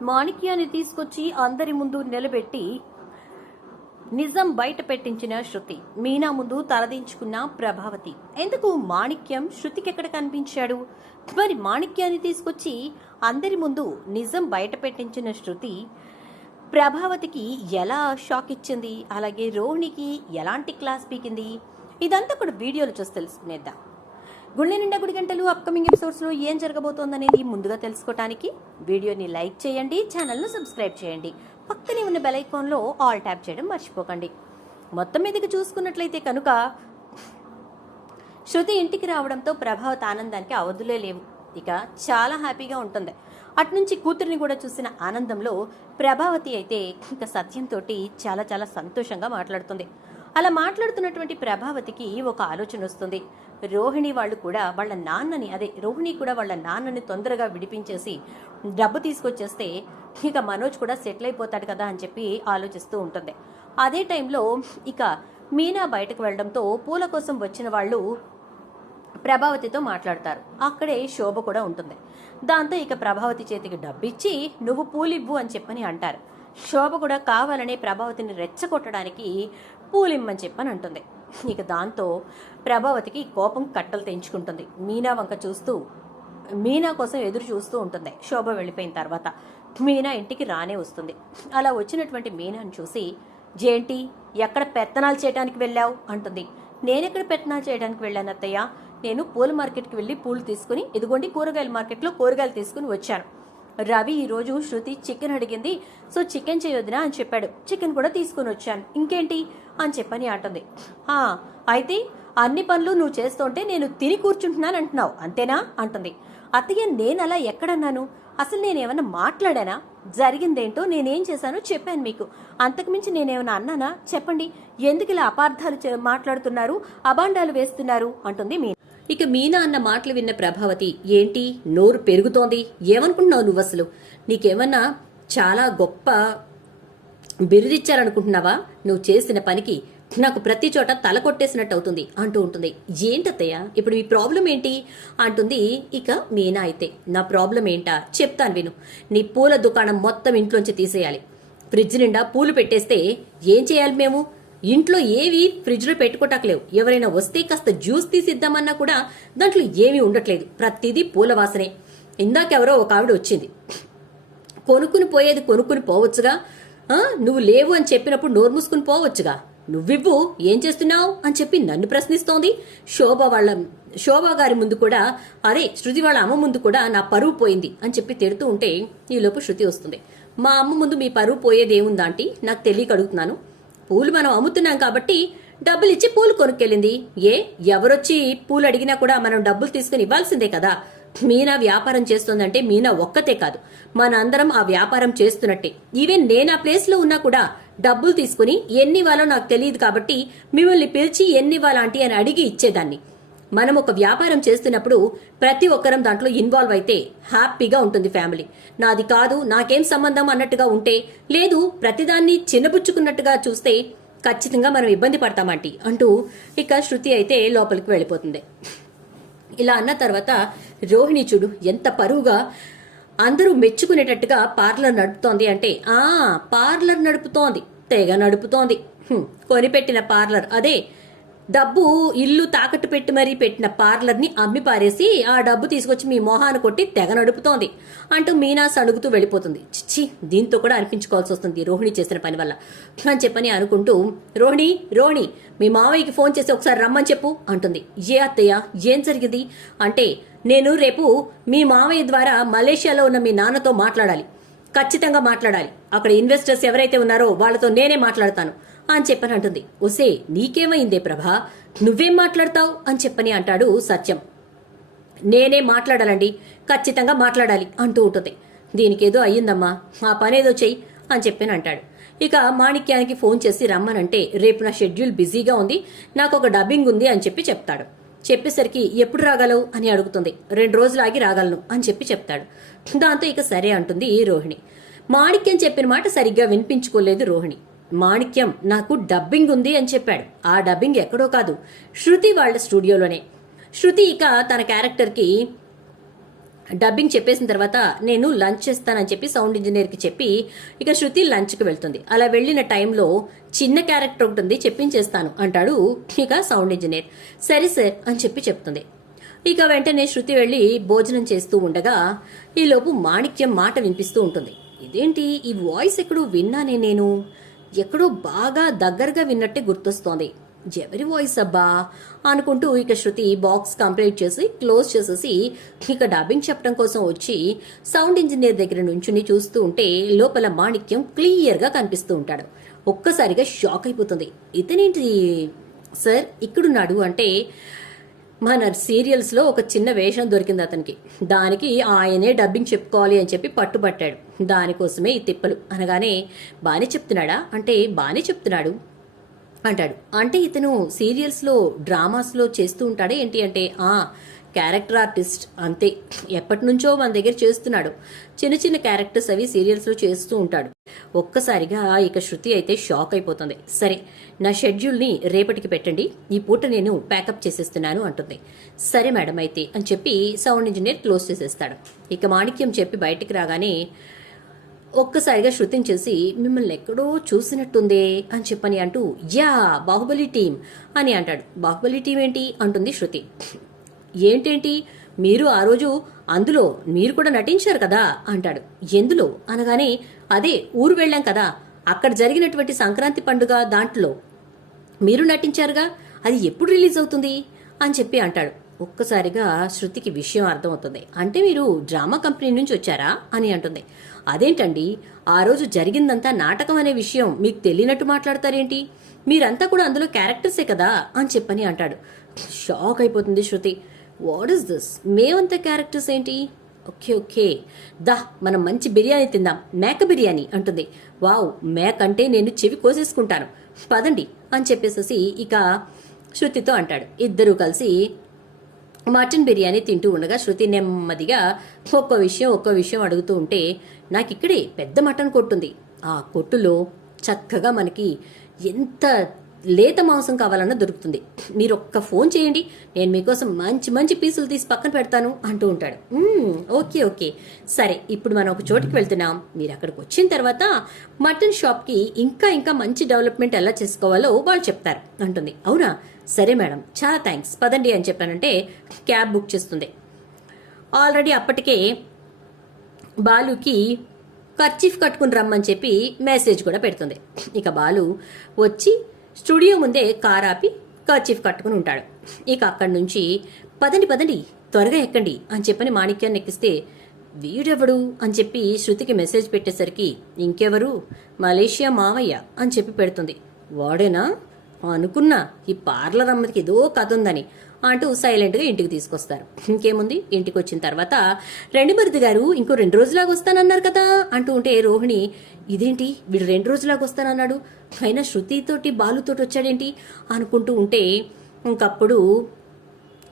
మాణిక్యాన్ని తీసుకొచ్చి అందరి ముందు నిలబెట్టి నిజం బయట పెట్టించిన శృతి. మీనా ముందు తలదించుకున్న ప్రభావతి. ఎందుకు మాణిక్యం శృతికి ఎక్కడ కనిపించాడు? మరి మాణిక్యాన్ని తీసుకొచ్చి అందరి ముందు నిజం బయట పెట్టించిన శృతి ప్రభావతికి ఎలా షాక్ ఇచ్చింది? అలాగే రోహిణికి ఎలాంటి క్లాస్ పీకింది? ఇదంతా కూడా వీడియోలు చూసి తెలుసుకునేద్దాం. గుండె నిండా గుడి గంటలు అప్కమింగ్ ఎపిసోడ్స్లో ఏం జరగబోతోందనేది ముందుగా తెలుసుకోవడానికి వీడియోని లైక్ చేయండి ఛానల్ను సబ్స్క్రైబ్ చేయండి. పక్కనే ఉన్న బెల్ ఐకాన్లో ఆల్ ట్యాప్ చేయడం మర్చిపోకండి. మొత్తం మీదకి చూసుకున్నట్లయితే కనుక శృతి ఇంటికి రావడంతో ప్రభావత్ ఆనందానికి అవధులే లేవు. ఇక చాలా హ్యాపీగా ఉంటుంది. అట్నుంచి కూతురిని కూడా చూసిన ఆనందంలో ప్రభావతి అయితే ఇంకా సత్యంతో చాలా చాలా సంతోషంగా మాట్లాడుతుంది. అలా మాట్లాడుతున్నటువంటి ప్రభావతికి ఒక ఆలోచన వస్తుంది. రోహిణి వాళ్ళు కూడా వాళ్ళ నాన్నని అదే రోహిణి కూడా వాళ్ళ నాన్నని తొందరగా విడిపించేసి డబ్బు తీసుకొచ్చేస్తే ఇక మనోజ్ కూడా సెటిల్ అయిపోతాడు కదా అని చెప్పి ఆలోచిస్తూ ఉంటుంది. అదే టైంలో ఇక మీనా బయటకు వెళ్ళడంతో పూల కోసం వచ్చిన వాళ్ళు ప్రభావతితో మాట్లాడతారు. అక్కడే శోభ కూడా ఉంటుంది. దాంతో ఇక ప్రభావతి చేతికి డబ్బిచ్చి నువ్వు పూలివ్వు అని చెప్పని అంటారు. శోభ కూడా కావాలనే ప్రభావతిని రెచ్చగొట్టడానికి పూలిమ్మని చెప్పని అంటుంది. ఇక దాంతో ప్రభావతికి కోపం కట్టలు తెంచుకుంటుంది. మీనా వంక చూస్తూ మీనా కోసం ఎదురు చూస్తూ ఉంటుంది. శోభ వెళ్ళిపోయిన తర్వాత మీనా ఇంటికి రానే వస్తుంది. అలా వచ్చినటువంటి మీనాను చూసి జేంటి ఎక్కడ పెత్తనాలు చేయడానికి వెళ్ళావు? అంటుంది. నేనెక్కడ పెత్తనాలు చేయడానికి వెళ్ళాను అత్తయ్య? నేను పూల మార్కెట్కి వెళ్ళి పూలు తీసుకుని ఇదిగోండి కూరగాయల మార్కెట్లో కూరగాయలు తీసుకుని వచ్చాను. రవి ఈరోజు శృతి చికెన్ అడిగింది. సో చికెన్ చేయొద్దునా? అని చెప్పాడు. చికెన్ కూడా తీసుకుని వచ్చాను. ఇంకేంటి? అని చెప్పని అంటుంది. అయితే అన్ని పనులు నువ్వు చేస్తుంటే నేను తిని కూర్చుంటున్నాను అంటున్నావు అంతేనా? అంటుంది. అత్తయ్య నేను అలా ఎక్కడన్నాను? అసలు నేనేమన్నా మాట్లాడానా? జరిగిందేంటో నేనేం చేశానో చెప్పాను మీకు. అంతకుమించి నేనేమన్నా అన్నానా? చెప్పండి. ఎందుకు ఇలా అపార్థాలు చే- మాట్లాడుతున్నారు? అబాండాలు వేస్తున్నారు? అంటుంది మీ ఇక మీనా అన్న మాటలు విన్న ప్రభావతి ఏంటి? నోరు పెరుగుతోంది. ఏమనుకుంటున్నావు నువ్వు అసలు నీకేమన్నా చాలా గొప్ప బిరుదిచ్చారనుకుంటున్నావా? నువ్వు చేసిన పనికి నాకు ప్రతి చోట తల కొట్టేసినట్టు అవుతుంది అంటూ ఉంటుంది. ఏంటత్తయ్య? ఇప్పుడు మీ ప్రాబ్లం ఏంటి? అంటుంది ఇక మీనా అయితే. నా ప్రాబ్లం ఏంటా? చెప్తాను విను. నీ పూల దుకాణం మొత్తం ఇంట్లోంచి తీసేయాలి. ఫ్రిడ్జ్ నిండా పూలు పెట్టేస్తే ఏం చేయాలి మేము? ఇంట్లో ఏవి ఫ్రిడ్జ్లో పెట్టుకోటాకలేవు ఎవరైనా వస్తే కాస్త జ్యూస్ తీసిద్దామన్నా కూడా దాంట్లో ఏమీ ఉండట్లేదు. ప్రతిదీ పూల వాసనే. ఇందాకెవరో ఒక ఆవిడ వచ్చింది. కొనుక్కుని పోయేది కొనుక్కుని పోవచ్చుగా. నువ్వు లేవు అని చెప్పినప్పుడు నోరు మూసుకుని పోవచ్చుగా. నువ్వివ్వు ఏం చేస్తున్నావు? అని చెప్పి నన్ను ప్రశ్నిస్తోంది. శోభ వాళ్ళ శోభ గారి ముందు కూడా అరే శృతి వాళ్ళ అమ్మ ముందు కూడా నా పరువు పోయింది అని చెప్పి తిడుతూ ఉంటే ఈలోపు శృతి వస్తుంది. మా అమ్మ ముందు మీ పరువు పోయేది ఏముందా నాకు తెలియక అడుగుతున్నాను. పూలు మనం అమ్ముతున్నాం కాబట్టి డబ్బులు ఇచ్చి పూలు కొనుక్కెళ్ళింది. ఏ ఎవరొచ్చి పూలు అడిగినా కూడా మనం డబ్బులు తీసుకుని ఇవ్వాల్సిందే కదా. మీనా వ్యాపారం చేస్తోందంటే మీనా ఒక్కతే కాదు. మనందరం ఆ వ్యాపారం చేస్తున్నట్టే. ఈవెన్ నేను ఆ ప్లేస్లో ఉన్నా కూడా డబ్బులు తీసుకుని ఎన్ని ఇవ్వాలో నాకు తెలియదు కాబట్టి మిమ్మల్ని పిలిచి ఎన్ని ఇవ్వాలంటీ అని అడిగి ఇచ్చేదాన్ని. మనం ఒక వ్యాపారం చేస్తున్నప్పుడు ప్రతి ఒక్కరం దాంట్లో ఇన్వాల్వ్ అయితే హ్యాపీగా ఉంటుంది ఫ్యామిలీ. నాది కాదు నాకేం సంబంధం అన్నట్టుగా ఉంటే లేదు ప్రతిదాన్ని చిన్నపుచ్చుకున్నట్టుగా చూస్తే ఖచ్చితంగా మనం ఇబ్బంది పడతామంటి అంటూ ఇక శృతి అయితే లోపలికి వెళ్ళిపోతుంది. ఇలా అన్న తర్వాత రోహిణి చూడు ఎంత పరువుగా అందరూ మెచ్చుకునేటట్టుగా పార్లర్ నడుపుతోంది అంటే ఆ పార్లర్ నడుపుతోంది తెగ నడుపుతోంది. కొనిపెట్టిన పార్లర్ అదే. డబ్బు ఇల్లు తాకట్టు పెట్టి మరీ పెట్టిన పార్లర్ని అమ్మి పారేసి ఆ డబ్బు తీసుకొచ్చి మీ మొహాన్ని కొట్టి తెగ నడుపుతోంది అంటూ మీనా సణుగుతూ వెళ్ళిపోతుంది. చిచ్చి దీంతో కూడా అనిపించుకోవాల్సి వస్తుంది రోహిణి చేసిన పని వల్ల. అని చెప్పని అనుకుంటూ రోహిణి రోహిణి మీ మావయ్యకి ఫోన్ చేసి ఒకసారి రమ్మని చెప్పు అంటుంది. ఏ అత్తయ్య ఏం జరిగింది? అంటే నేను రేపు మీ మావయ్య ద్వారా మలేషియాలో ఉన్న మీ నాన్నతో మాట్లాడాలి. ఖచ్చితంగా మాట్లాడాలి. అక్కడ ఇన్వెస్టర్స్ ఎవరైతే ఉన్నారో వాళ్ళతో నేనే మాట్లాడతాను. అని చెప్పని అంటుంది ఒసే నీకేమైందే ప్రభా? నువ్వేం మాట్లాడతావు అని చెప్పని అంటాడు సత్యం. నేనే మాట్లాడాలండి. ఖచ్చితంగా మాట్లాడాలి అంటూ ఉంటుంది. దీనికేదో అయ్యిందమ్మా. ఆ పనేదో చెయ్యి అని చెప్పని అంటాడు. ఇక మాణిక్యానికి ఫోన్ చేసి రమ్మనంటే రేపు నా షెడ్యూల్ బిజీగా ఉంది. నాకు ఒక డబ్బింగ్ ఉంది అని చెప్పి చెప్తాడు. చెప్పేసరికి ఎప్పుడు రాగలవు అని అడుగుతుంది. రెండు రోజులు ఆగి రాగలను అని చెప్పి చెప్తాడు. దాంతో ఇక సరే అంటుంది ఈ రోహిణి. మాణిక్యం చెప్పిన మాట సరిగ్గా వినిపించుకోలేదు రోహిణి. మాణిక్యం నాకు డబ్బింగ్ ఉంది అని చెప్పాడు. ఆ డబ్బింగ్ ఎక్కడో కాదు శృతి వాళ్ళ స్టూడియోలోనే. శృతి ఇక తన క్యారెక్టర్కి డబ్బింగ్ చెప్పేసిన తర్వాత నేను లంచ్ చేస్తానని చెప్పి సౌండ్ ఇంజనీర్కి చెప్పి ఇక శృతి లంచ్కి వెళ్తుంది. అలా వెళ్ళిన టైంలో చిన్న క్యారెక్టర్ ఒకటి ఉంది చెప్పించేస్తాను అంటాడు ఇక సౌండ్ ఇంజనీర్. సరే సార్ అని చెప్పి చెప్తుంది. ఇక వెంటనే శృతి వెళ్ళి భోజనం చేస్తూ ఉండగా ఈలోపు మాణిక్యం మాట వినిపిస్తూ ఉంటుంది. ఇదేంటి ఈ వాయిస్ ఎక్కడో విన్నానే నేను. ఎక్కడో బాగా దగ్గరగా విన్నట్టే గుర్తొస్తోంది. ఎవరి వాయిస్ అబ్బా? అనుకుంటూ ఇక శృతి బాక్స్ కంప్లీట్ చేసి క్లోజ్ చేసేసి ఇక డబ్బింగ్ చెప్పడం కోసం వచ్చి సౌండ్ ఇంజనీర్ దగ్గర నుంచుని చూస్తూ ఉంటే లోపల మాణిక్యం క్లియర్గా కనిపిస్తూ ఉంటాడు. ఒక్కసారిగా షాక్ అయిపోతుంది. ఇతనేంటి సార్ ఇక్కడున్నాడు. అంటే మన సీరియల్స్లో ఒక చిన్న వేషం దొరికింది అతనికి. దానికి ఆయనే డబ్బింగ్ చెప్పుకోవాలి అని చెప్పి పట్టుబట్టాడు. దానికోసమే ఈ తిప్పలు. అనగానే బాగానే చెప్తున్నాడా? అంటే బాగానే చెప్తున్నాడు అంటాడు. అంటే ఇతను సీరియల్స్లో డ్రామాస్లో చేస్తూ ఉంటాడే ఏంటి అంటే ఆ క్యారెక్టర్ ఆర్టిస్ట్ అంతే. ఎప్పటి నుంచో మన దగ్గర చేస్తున్నాడు. చిన్న చిన్న క్యారెక్టర్స్ అవి సీరియల్స్లో చేస్తూ ఉంటాడు. ఒక్కసారిగా ఇక శృతి అయితే షాక్ అయిపోతుంది. సరే నా షెడ్యూల్ని రేపటికి పెట్టండి. ఈ పూట నేను ప్యాకప్ చేసేస్తున్నాను అంటుంది. సరే మేడం అయితే అని చెప్పి సౌండ్ ఇంజనీర్ క్లోజ్ చేసేస్తాడు. ఇక మాణిక్యం చెప్పి బయటికి రాగానే ఒక్కసారిగా శృతిని చేసి మిమ్మల్ని ఎక్కడో చూసినట్టుందే అని చెప్పని అంటూ యా బాహుబలి టీం అని అంటాడు. బాహుబలి టీం ఏంటి? అంటుంది శృతి. ఏంటేంటి? మీరు ఆ రోజు అందులో మీరు కూడా నటించారు కదా? అంటాడు. ఎందులో? అనగానే అదే ఊరు వెళ్ళాం కదా. అక్కడ జరిగినటువంటి సంక్రాంతి పండుగ దాంట్లో మీరు నటించారుగా? అది ఎప్పుడు రిలీజ్ అవుతుంది? అని చెప్పి అంటాడు. ఒక్కసారిగా శృతికి విషయం అర్థమవుతుంది. అంటే మీరు డ్రామా కంపెనీ నుంచి వచ్చారా? అని అంటుంది. అదేంటండి? ఆ రోజు జరిగిందంతా నాటకం అనే విషయం మీకు తెలియనట్టు మాట్లాడతారేంటి? మీరంతా కూడా అందులో క్యారెక్టర్సే కదా? అని చెప్పని అంటాడు. షాక్ అయిపోతుంది శృతి. What is this? మేమంతా క్యారెక్టర్స్ ఏంటి? Okay okay. దా మనం మంచి బిర్యానీ తిందాం. మేక బిర్యానీ అంటుంది. వావ్ మేక అంటే నేను చెవి కోసేసుకుంటాను. పదండి అని చెప్పేసేసి ఇక శృతితో అంటాడు. ఇద్దరూ కలిసి మటన్ బిర్యానీ తింటూ ఉండగా శృతి నెమ్మదిగా ఒక్కో విషయం ఒక్కో విషయం అడుగుతూ ఉంటే నాకు ఇక్కడే పెద్ద మటన్ కొట్టుంది. ఆ కొట్టులో చక్కగా మనకి ఎంత లేత మాంసం కావాలన్నా దొరుకుతుంది. మీరు ఒక్క ఫోన్ చేయండి నేను మీకోసం మంచి మంచి పీసులు తీసి పక్కన పెడతాను అంటూ ఉంటాడు. Okay okay. సరే ఇప్పుడు మనం ఒక చోటికి వెళ్తున్నాం. మీరు అక్కడికి వచ్చిన తర్వాత మటన్ షాప్కి ఇంకా ఇంకా మంచి డెవలప్మెంట్ ఎలా చేసుకోవాలో వాళ్ళు చెప్తారు అంటుంది. అవునా? సరే మేడం చాలా థ్యాంక్స్ పదండి అని చెప్పానంటే క్యాబ్ బుక్ చేస్తుంది. ఆల్రెడీ అప్పటికే బాలుకి కర్చీఫ్ కట్టుకుని రమ్మని చెప్పి మెసేజ్ కూడా పెడుతుంది. ఇక బాలు వచ్చి స్టూడియో ముందే కార్ ఆపి కర్చీఫ్ కట్టుకుని ఉంటాడు. ఇక అక్కడి నుంచి పదండి పదండి త్వరగా ఎక్కండి అని చెప్పని మాణిక్యాన్ని ఎక్కిస్తే వీడెవడు? అని చెప్పి శృతికి మెసేజ్ పెట్టేసరికి ఇంకెవరు? మలేషియా మావయ్య అని చెప్పి పెడుతుంది. వాడేనా? అనుకున్నా. ఈ పార్లర్ అమ్మకి ఏదో కథ ఉందని. అంటూ సైలెంట్గా ఇంటికి తీసుకొస్తారు. ఇంకేముంది? ఇంటికి వచ్చిన తర్వాత రెండు మరిది గారు ఇంకో రెండు రోజులాగా వస్తానన్నారు కదా అంటూ ఉంటే రోహిణి ఇదేంటి? వీడు రెండు రోజులాగా వస్తానన్నాడు. అయినా శృతితోటి బాలుతోటి వచ్చాడేంటి? అనుకుంటూ ఉంటే ఇంకప్పుడు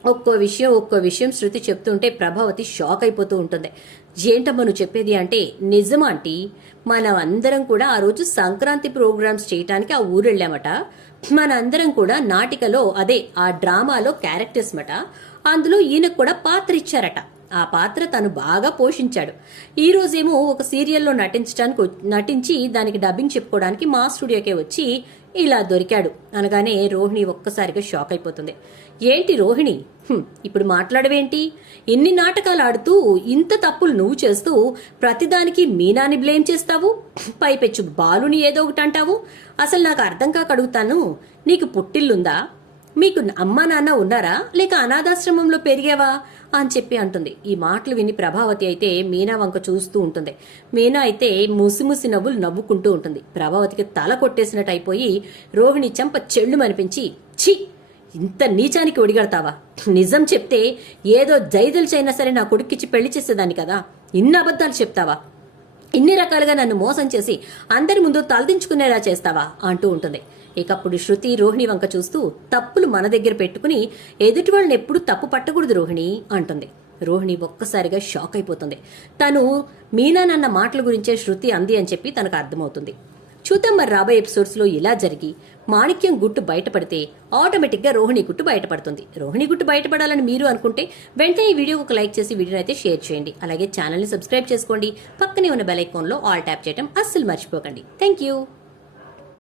ఒక్కో విషయం ఒక్కో విషయం శృతి చెప్తుంటే ప్రభావతి షాక్ అయిపోతూ ఉంటుంది. ఏంటమ్మా నువ్వు చెప్పేది అంటే నిజమాంటి ఆంటీ. మనం అందరం కూడా ఆ రోజు సంక్రాంతి ప్రోగ్రామ్స్ చేయటానికి ఆ ఊరు వెళ్ళామట మనందరం కూడా నాటికలో అదే ఆ డ్రామాలో క్యారెక్టర్స్ మట. అందులో ఈయనకు కూడా పాత్ర ఇచ్చారట. ఆ పాత్ర తను బాగా పోషించాడు. ఈ రోజేమో ఒక సీరియల్లో నటించడానికి నటించి దానికి డబ్బింగ్ చెప్పుకోవడానికి మా స్టూడియోకే వచ్చి ఇలా దొరికాడు. అనగానే రోహిణి ఒక్కసారిగా షాక్ అయిపోతుంది. ఏంటి రోహిణి? ఇప్పుడు మాట్లాడవేంటి? ఇన్ని నాటకాలు ఆడుతూ ఇంత తప్పులు నువ్వు చేస్తూ ప్రతిదానికి మీనాని బ్లేమ్ చేస్తావు? పైపెచ్చు బాలుని ఏదో ఒకటి అంటావు? అసలు నాకు అర్థం కాక అడుగుతాను. నీకు పుట్టిల్లుందా? మీకు అమ్మా నాన్న ఉన్నారా? లేక అనాథాశ్రమంలో పెరిగావా? అని చెప్పి అంటుంది. ఈ మాటలు విని ప్రభావతి అయితే మీనా వంక చూస్తూ ఉంటుంది. మీనా అయితే ముసిముసి నవ్వులు నవ్వుకుంటూ ఉంటుంది. ప్రభావతికి తల కొట్టేసినట్టు అయిపోయి రోహిణి చెంప చెళ్ళు అనిపించి ఛీ! ఇంత నీచానికి ఒడిగడతావా? నిజం చెప్తే ఏదో జైదల్చైనా సరే నా కొడుక్కిచ్చి పెళ్ళి చేసేదాన్ని కదా. ఇన్ని అబద్ధాలు చెప్తావా? ఇన్ని రకాలుగా నన్ను మోసం చేసి అందరి ముందు తలదించుకునేలా చేస్తావా? అంటూ ఉంటుంది. ఇకప్పుడు శృతి రోహిణి వంక చూస్తూ తప్పులు మన దగ్గర పెట్టుకుని ఎదుటి వాళ్ళని ఎప్పుడు తప్పు పట్టకూడదు రోహిణి అంటుంది. రోహిణి ఒక్కసారిగా షాక్ అయిపోతుంది. తను మీనానన్న మాటల గురించే శృతి అంది అని చెప్పి తనకు అర్థమవుతుంది. చూద్దాం మరి రాబోయే ఎపిసోడ్స్లో ఇలా జరిగి మాణిక్యం గుట్టు బయటపడితే ఆటోమేటిక్గా రోహిణి గుట్టు బయటపడుతుంది. రోహిణి గుట్టు బయటపడాలని మీరు అనుకుంటే వెంటనే ఈ వీడియోకి ఒక లైక్ చేసి వీడియోని అయితే షేర్ చేయండి. అలాగే ఛానల్ని సబ్స్క్రైబ్ చేసుకోండి. పక్కనే ఉన్న బెల్ ఐకాన్లో ఆల్ ట్యాప్ చేయడం అస్సలు మర్చిపోకండి. Thank you